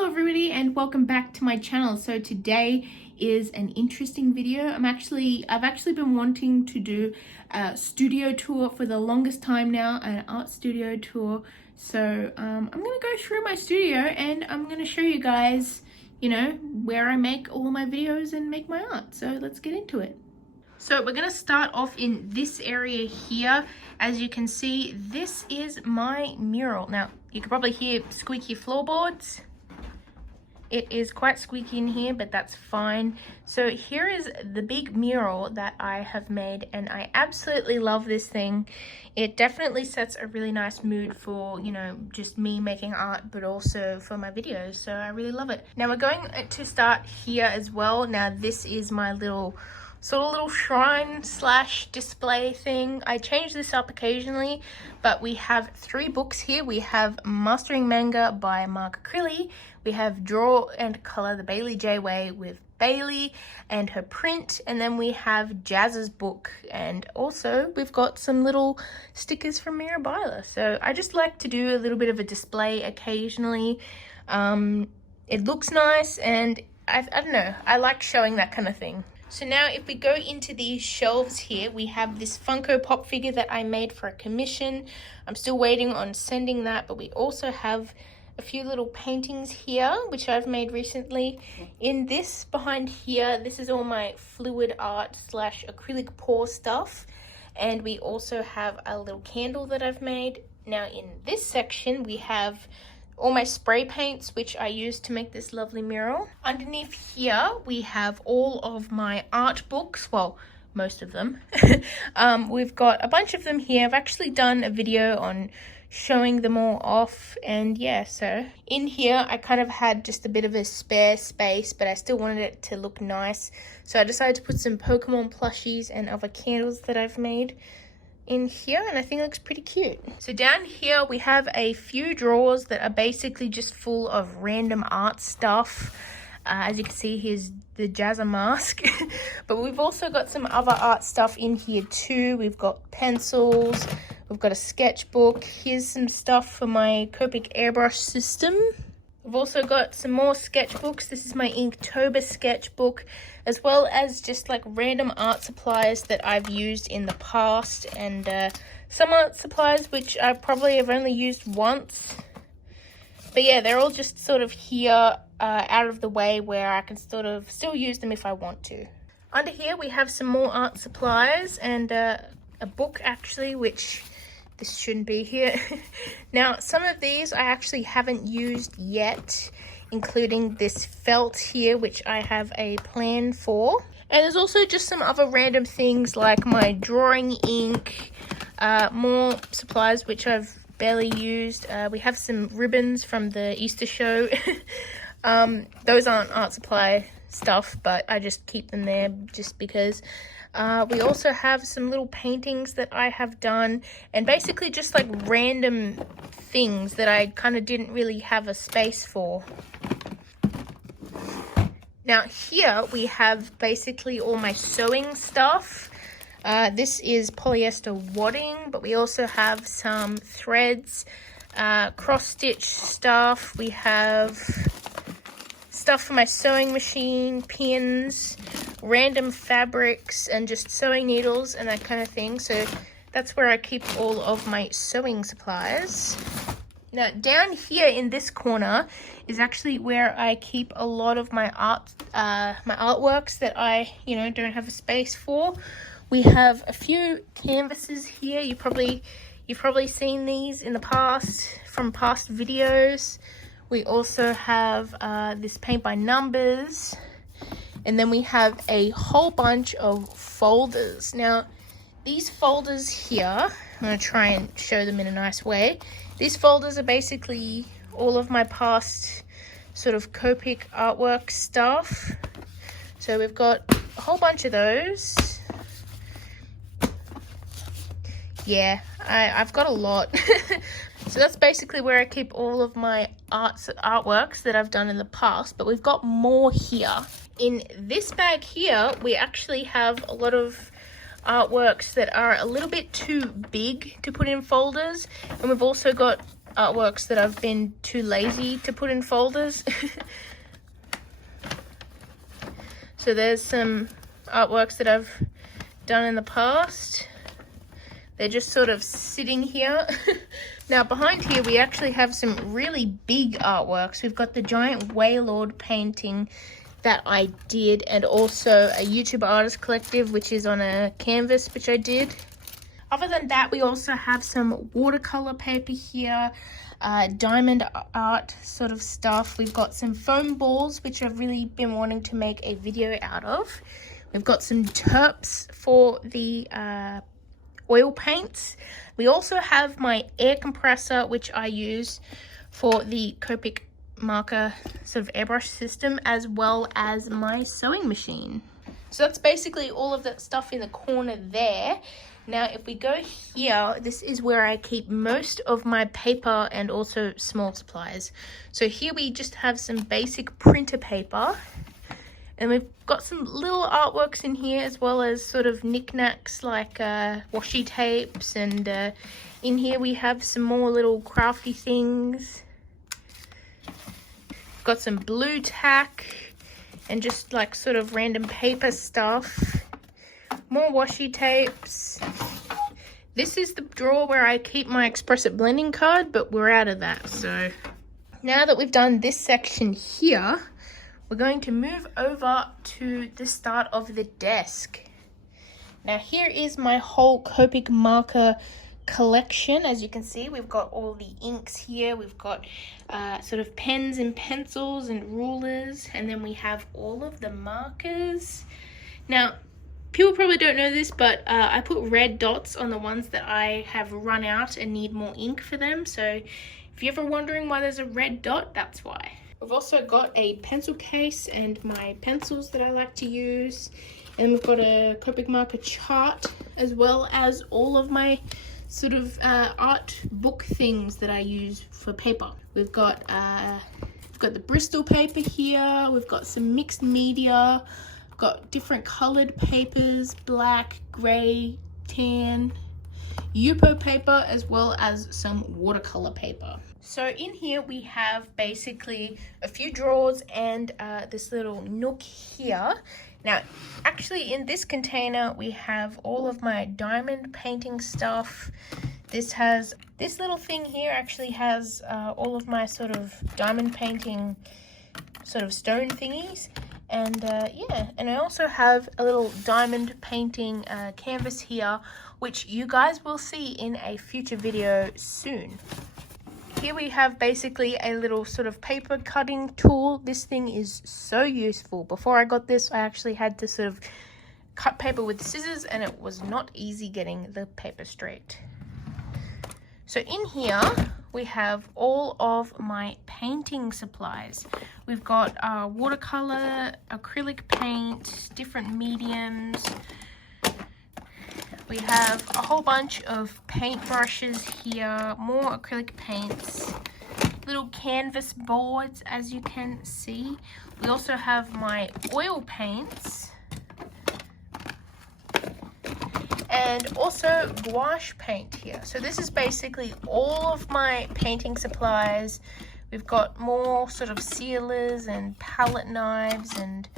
Hello everybody and welcome back to my channel. So today is an interesting video. I've actually been wanting to do a studio tour for the longest time now, an art studio tour. So I'm gonna go through my studio and I'm gonna show you guys, where I make all my videos and make my art. So let's get into it. So we're gonna start off in this area here. As you can see, this is my mural. Now you can probably hear squeaky floorboards. It is quite squeaky in here, but that's fine. So here is the big mural that I have made, and I absolutely love this thing. It definitely sets a really nice mood for, just me making art, but also for my videos. So I really love it. Now we're going to start here as well. Now this is my little shrine slash display thing. I change this up occasionally, but we have 3 books here. We have Mastering Manga by Mark Acrilli. We have Draw and Color the Bailey J Way with Bailey and her print, and then we have Jazz's book, and also we've got some little stickers from Mural. So I just like to do a little bit of a display occasionally. It looks nice, and I don't know, I like showing that kind of thing. So now if we go into these shelves here, we have this Funko Pop figure that I made for a commission. I'm still waiting on sending that, but we also have a few little paintings here, which I've made recently. In this behind here, this is all my fluid art slash acrylic pour stuff. And we also have a little candle that I've made. Now in this section, we have all my spray paints, which I used to make this lovely mural. Underneath here, we have all of my art books. Well, most of them. We've got a bunch of them here. I've actually done a video on showing them all off, and yeah, so in here I kind of had just a bit of a spare space, but I still wanted it to look nice. So I decided to put some Pokemon plushies and other candles that I've made in here, and I think it looks pretty cute. So down here we have a few drawers that are basically just full of random art stuff. As you can see, here's the Jazza mask. But we've also got some other art stuff in here too. We've got pencils, we've got a sketchbook. Here's some stuff for my Copic airbrush system. We've also got some more sketchbooks. This is my Inktober sketchbook, as well as just like random art supplies that I've used in the past, and some art supplies which I probably have only used once. But yeah, they're all just sort of here out of the way where I can sort of still use them if I want to. Under here we have some more art supplies and a book actually, which this shouldn't be here. Now some of these I actually haven't used yet, including this felt here, which I have a plan for. And there's also just some other random things like my drawing ink, more supplies which I've barely used. We have some ribbons from the Easter show. Those aren't art supply stuff, but I just keep them there just because. We also have some little paintings that I have done, and basically just like random things that I kind of didn't really have a space for. Now here we have basically all my sewing stuff. This is polyester wadding, but we also have some threads, cross-stitch stuff. We have stuff for my sewing machine, pins, random fabrics, and just sewing needles and that kind of thing. So that's where I keep all of my sewing supplies. Now down here in this corner is actually where I keep a lot of my artworks that I don't have a space for. We have a few canvases here. You've probably seen these in the past from past videos. We also have this paint by numbers, and then we have a whole bunch of folders. Now these folders here, I'm going to try and show them in a nice way. These folders are basically all of my past sort of Copic artwork stuff. So we've got a whole bunch of those. Yeah, I've got a lot. So that's basically where I keep all of my artworks that I've done in the past, but we've got more here. In this bag here, we actually have a lot of artworks that are a little bit too big to put in folders, and we've also got artworks that I've been too lazy to put in folders. So there's some artworks that I've done in the past. They're just sort of sitting here. Now behind here we actually have some really big artworks. We've got the giant Waylord painting that I did, and also a YouTube artist collective which is on a canvas which I did. Other than that, we also have some watercolor paper here, diamond art sort of stuff. We've got some foam balls, which I've really been wanting to make a video out of. We've got some terps for the oil paints. We also have my air compressor, which I use for the Copic marker sort of airbrush system, as well as my sewing machine. So that's basically all of that stuff in the corner there. Now, if we go here, this is where I keep most of my paper and also small supplies. So here we just have some basic printer paper. And we've got some little artworks in here, as well as sort of knickknacks like washi tapes. And in here we have some more little crafty things. Got some blue tack and just like sort of random paper stuff. More washi tapes. This is the drawer where I keep my Express It blending card, but we're out of that. So now that we've done this section here, we're going to move over to the start of the desk. Now here is my whole Copic marker collection. As you can see, we've got all the inks here. We've got sort of pens and pencils and rulers, and then we have all of the markers. Now, people probably don't know this, but I put red dots on the ones that I have run out and need more ink for them. So if you're ever wondering why there's a red dot, that's why. We've also got a pencil case and my pencils that I like to use. And we've got a Copic marker chart, as well as all of my sort of art book things that I use for paper. We've got the Bristol paper here. We've got some mixed media. Got different colored papers, black, gray, tan, Yupo paper, as well as some watercolor paper. So in here we have basically a few drawers and this little nook here. Now, actually in this container we have all of my diamond painting stuff. This little thing here actually has all of my sort of diamond painting sort of stone thingies. And yeah, and I also have a little diamond painting canvas here, which you guys will see in a future video soon. Here we have basically a little sort of paper cutting tool. This thing is so useful. Before I got this, I actually had to sort of cut paper with scissors, and it was not easy getting the paper straight. So in here, we have all of my painting supplies. We've got watercolor, acrylic paint, different mediums. We have a whole bunch of paint brushes here, more acrylic paints, little canvas boards, as you can see. We also have my oil paints, and also gouache paint here. So this is basically all of my painting supplies. We've got more sort of sealers and palette knives and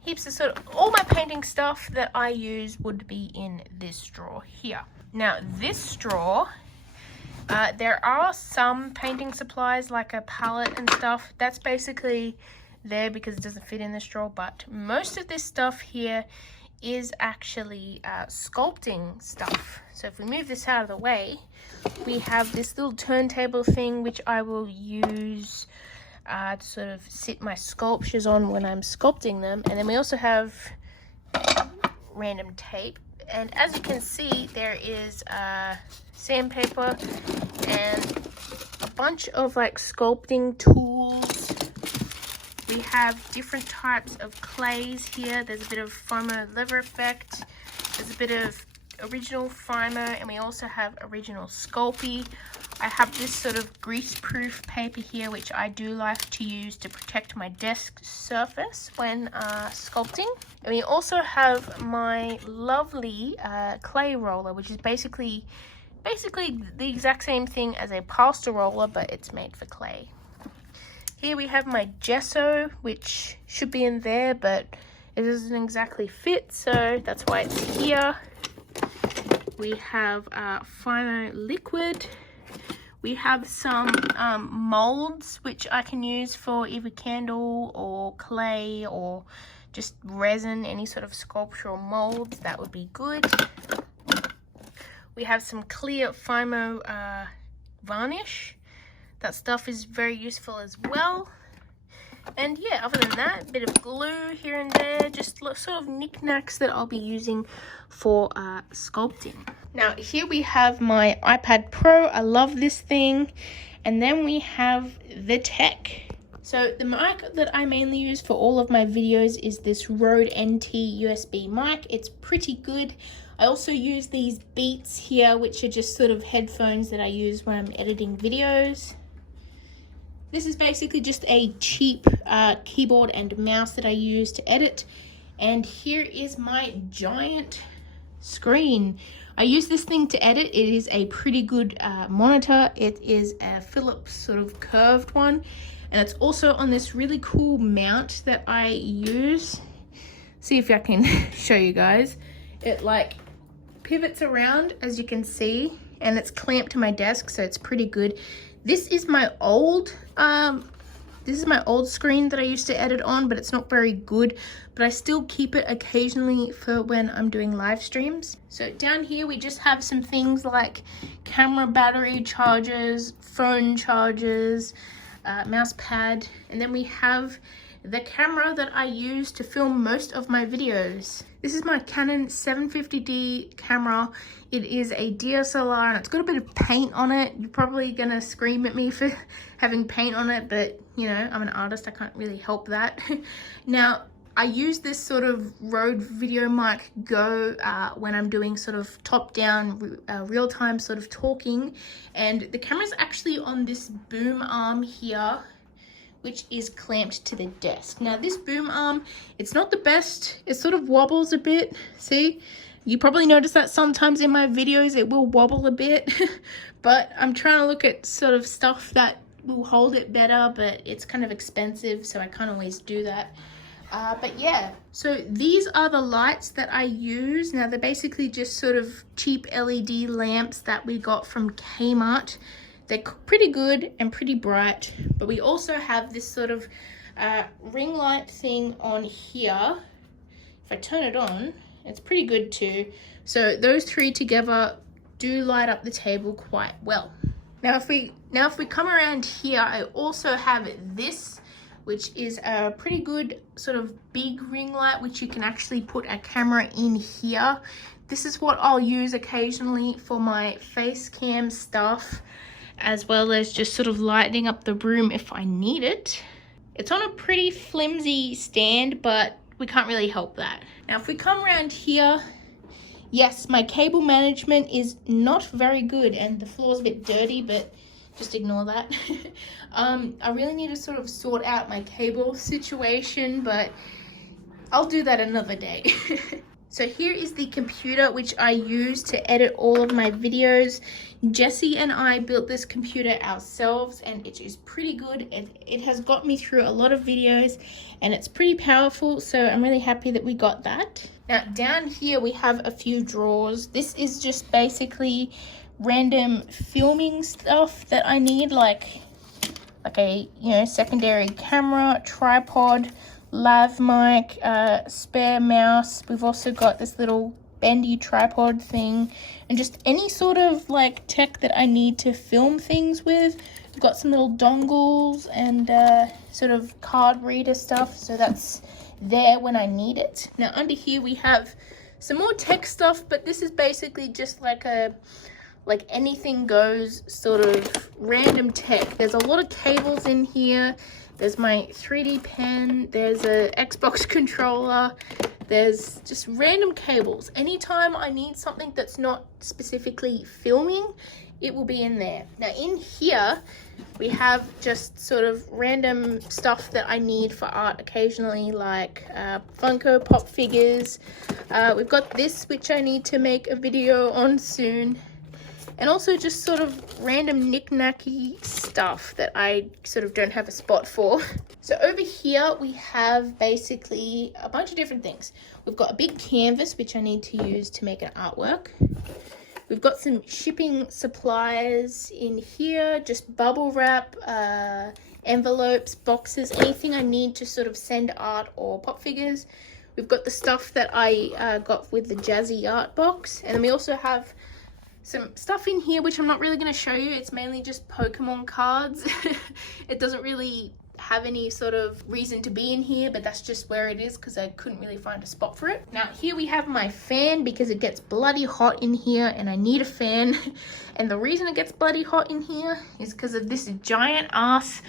heaps of sort of all my painting stuff that I use would be in this drawer here. Now this drawer, there are some painting supplies like a palette and stuff. That's basically there because it doesn't fit in this drawer, but most of this stuff here is actually sculpting stuff. So if we move this out of the way, we have this little turntable thing which I will use to sort of sit my sculptures on when I'm sculpting them. And then we also have random tape, and as you can see, there is sandpaper and a bunch of like sculpting tools. We have different types of clays here. There's a bit of foamer leather effect. There's a bit of original foamer, and we also have original Sculpey. I have this sort of grease-proof paper here, which I do like to use to protect my desk surface when sculpting. And we also have my lovely clay roller, which is basically basically the exact same thing as a pasta roller, but it's made for clay. Here we have my gesso, which should be in there, but it doesn't exactly fit, so that's why it's here. We have Fimo liquid. We have some molds, which I can use for either candle or clay or just resin, any sort of sculptural molds. That would be good. We have some clear Fimo varnish. That stuff is very useful as well. And yeah, other than that, a bit of glue here and there, just sort of knickknacks that I'll be using for sculpting. Now here we have my iPad Pro. I love this thing. And then we have the tech. So the mic that I mainly use for all of my videos is this Rode NT USB mic. It's pretty good. I also use these Beats here, which are just sort of headphones that I use when I'm editing videos. This is basically just a cheap keyboard and mouse that I use to edit. And here is my giant screen. I use this thing to edit. It is a pretty good monitor. It is a Philips sort of curved one. And it's also on this really cool mount that I use. See if I can show you guys. It like pivots around, as you can see, and it's clamped to my desk, so it's pretty good. This is my old screen that I used to edit on, but it's not very good, but I still keep it occasionally for when I'm doing live streams. So down here we just have some things like camera battery chargers, phone chargers, mouse pad, and then we have the camera that I use to film most of my videos. This is my Canon 750D camera. It is a DSLR and it's got a bit of paint on it. You're probably gonna scream at me for having paint on it, but you know, I'm an artist, I can't really help that. Now, I use this sort of Rode VideoMic Go when I'm doing sort of top-down, real-time sort of talking, and the camera's actually on this boom arm here, which is clamped to the desk. Now this boom arm, it's not the best. It sort of wobbles a bit. See? You probably notice that sometimes in my videos it will wobble a bit, but I'm trying to look at sort of stuff that will hold it better, but it's kind of expensive, so I can't always do that. But yeah, so these are the lights that I use. Now they're basically just sort of cheap LED lamps that we got from Kmart. They're pretty good and pretty bright, but we also have this sort of ring light thing on here. If I turn it on, it's pretty good too. So those three together do light up the table quite well. Now if we come around here, I also have this, which is a pretty good sort of big ring light, which you can actually put a camera in here. This is what I'll use occasionally for my face cam stuff, as well as just sort of lighting up the room if I need it. It's on a pretty flimsy stand, but we can't really help that. Now if we come around here, yes, my cable management is not very good and the floor's a bit dirty, but just ignore that. I really need to sort of sort out my cable situation, but I'll do that another day. So here is the computer which I use to edit all of my videos. Jesse and I built this computer ourselves and it is pretty good. It has got me through a lot of videos and it's pretty powerful, so I'm really happy that we got that. Now down here we have a few drawers. This is just basically random filming stuff that I need, like a secondary camera, tripod, lav mic, spare mouse. We've also got this little bendy tripod thing and just any sort of like tech that I need to film things with. We've got some little dongles and sort of card reader stuff, so that's there when I need it. Now under here we have some more tech stuff, but this is basically just like anything goes sort of random tech. There's a lot of cables in here. There's my 3D pen, there's a Xbox controller, there's just random cables. Anytime I need something that's not specifically filming, it will be in there. Now in here, we have just sort of random stuff that I need for art occasionally, like Funko Pop figures. We've got this, which I need to make a video on soon. and also just sort of random knick-knacky stuff that I sort of don't have a spot for. So over here we have basically a bunch of different things. We've got a big canvas which I need to use to make an artwork. We've got some shipping supplies in here, just bubble wrap, envelopes, boxes, anything I need to sort of send art or pop figures. We've got the stuff that I got with the Jazzy art box, and then we also have some stuff in here which I'm not really going to show you. It's mainly just Pokemon cards. It doesn't really have any sort of reason to be in here, but that's just where it is because I couldn't really find a spot for it. Now here we have my fan because it gets bloody hot in here and I need a fan. And the reason it gets bloody hot in here is because of this giant ass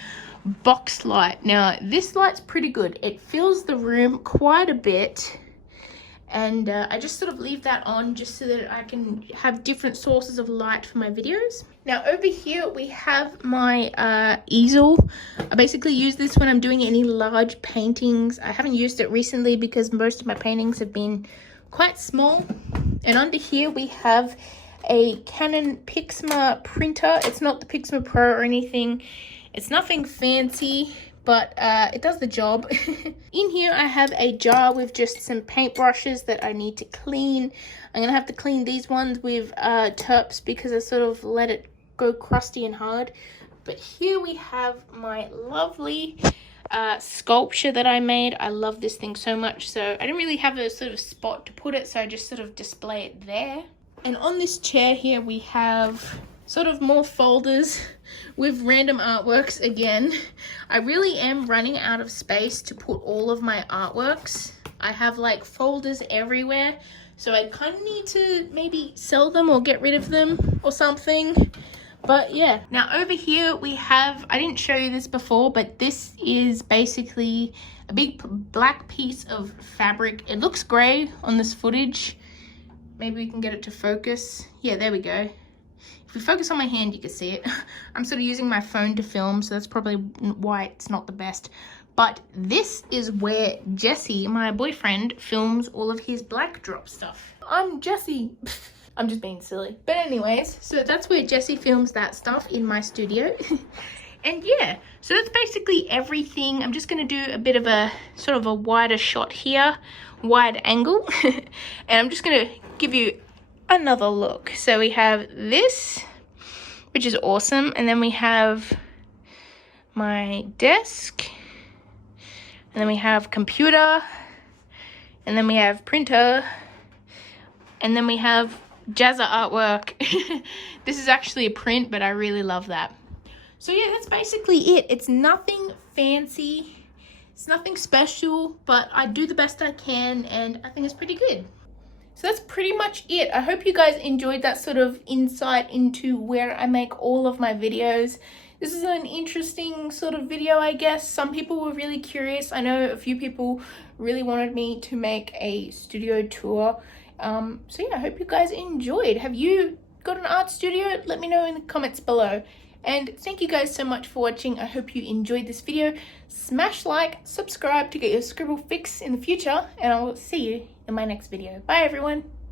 box light. Now this light's pretty good. It fills the room quite a bit, and I just sort of leave that on just so that I can have different sources of light for my videos. Now over here we have my easel. I basically use this when I'm doing any large paintings. I haven't used it recently because most of my paintings have been quite small. And under here we have a Canon Pixma printer. It's not the Pixma Pro or anything. It's nothing fancy, but it does the job. In here I have a jar with just some paintbrushes that I need to clean. I'm gonna have to clean these ones with Terps because I sort of let it go crusty and hard. But here we have my lovely sculpture that I made. I love this thing so much, so I didn't really have a sort of spot to put it, so I just sort of display it there. And on this chair here we have sort of more folders with random artworks again. I really am running out of space to put all of my artworks. I have like folders everywhere, so I kind of need to maybe sell them or get rid of them or something. But yeah, now over here we have, I didn't show you this before, but this is basically a big black piece of fabric. It looks gray on this footage. Maybe we can get it to focus. Yeah, there we go. If we focus on my hand, you can see it. I'm sort of using my phone to film, so that's probably why it's not the best. But this is where Jesse, my boyfriend, films all of his black drop stuff. I'm Jesse. I'm just being silly. But anyways, so that's where Jesse films that stuff in my studio. And yeah, so that's basically everything. I'm just going to do a bit of a sort of a wider shot here, wide angle. And I'm just going to give you another look. So we have this, which is awesome, and then we have my desk, and then we have computer, and then we have printer, and then we have Jazza artwork. This is actually a print, but I really love that. So yeah, that's basically it. It's nothing fancy, it's nothing special, but I do the best I can, and I think it's pretty good. So that's pretty much it. I hope you guys enjoyed that sort of insight into where I make all of my videos. This is an interesting sort of video, I guess. Some people were really curious. I know a few people really wanted me to make a studio tour. So yeah, I hope you guys enjoyed. Have you got an art studio? Let me know in the comments below. And thank you guys so much for watching. I hope you enjoyed this video. Smash like, subscribe to get your scribble fix in the future, and I'll see you in my next video. Bye everyone.